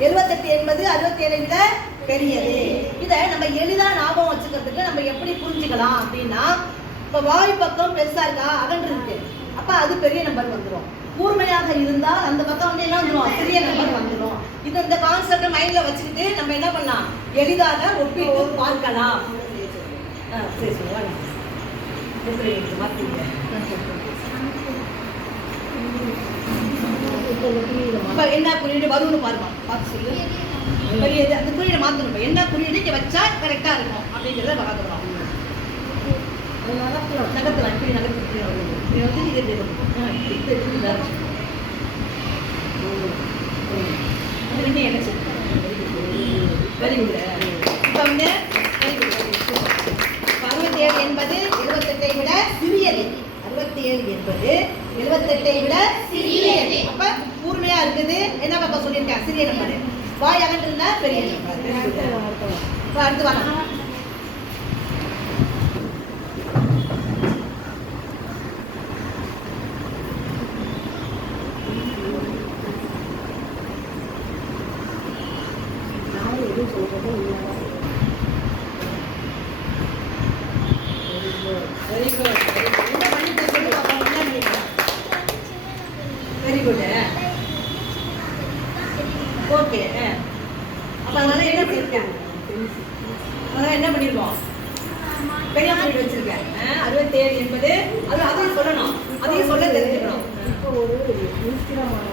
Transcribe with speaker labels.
Speaker 1: எழுபத்தெட்டு என்பது அறுபத்தி ஏழை விட பெரியது. இதை நம்ம எளிதாக ஞாபகம் வச்சுக்கிறதுக்கு நம்ம எப்படி புரிஞ்சுக்கலாம் அப்படின்னா இப்போ வாய் பக்கம் பெருசாக இருக்கா? அகன்று இருக்கு. அப்போ அது பெரிய நம்பர் வந்துடும் கூர்மையாக இருந்தால் அந்த பக்கம் வந்து என்ன வந்துடும் சிறிய நம்பர் வந்துடும் இது இந்த கான்செப்ட் மைண்ட்ல வச்சுக்கிட்டு நம்ம என்ன பண்ணலாம்? எளிதாக ஒப்பிட்டு பார்க்கலாம். ஆ, சரி சரி இப்ப என்ன குறியீடு வரும்னு பாருமா. பார்த்து சொல்லு. பெரியது அந்த குறியீடு மாத்தணும். இப்ப என்ன குறியீடு இங்க வச்சா கரெக்டா இருக்கும் அப்படிங்கிறத பார்க்கலாம் நகர்த்தலாம். இப்படி நகர்த்து இப்படி. இது வந்து இது இருக்கும். இப்ப good. இப்ப அறுபத்தி ஏழு என்பது எழுபத்தெட்டை விட சிறியது. அறுபத்தி ஏழு என்பது எழுபத்தெட்டை விட சிறியது அப்ப கூர்மையா இருக்குது என்ன பக்கம் சொல்லியிருக்கேன் சிறிய நம்பர் வாய் அகன்றிருந்தா பெரிய நம்பர் அடுத்து வாங்க Very good. Very good சொல்லு பாப்போம் என்ன பண்ணிருக்க வெரி குட் ஓகே அப்ப அதனால என்ன பண்ணிருக்கேன்? அதனால என்ன பண்ணிருக்கோம்? பெரிய பண்ணி வச்சிருக்கேன். அறுபத்தேழு என்பது அது அதையும் சொல்லணும். அதையும் சொல்ல தெரிஞ்சுக்கணும்.
Speaker 2: இப்போ ஒரு முக்கியமான